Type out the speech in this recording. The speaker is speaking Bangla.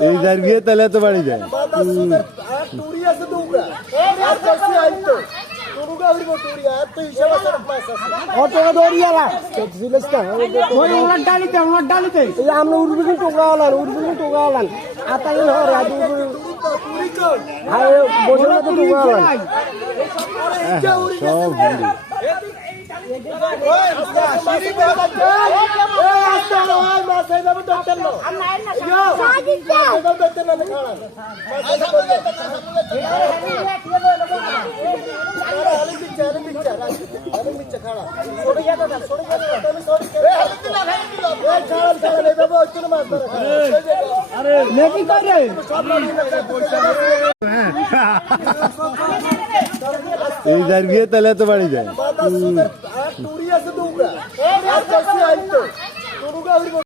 এই যার বিয়ে তাহলে তো বাড়ি যায় আমরা উর্বিন টোকা হলান আতাই বসে তো টোকা হলান সব হিন্দি এই যার বিয়ে তাহলে তো বাড়ি যায়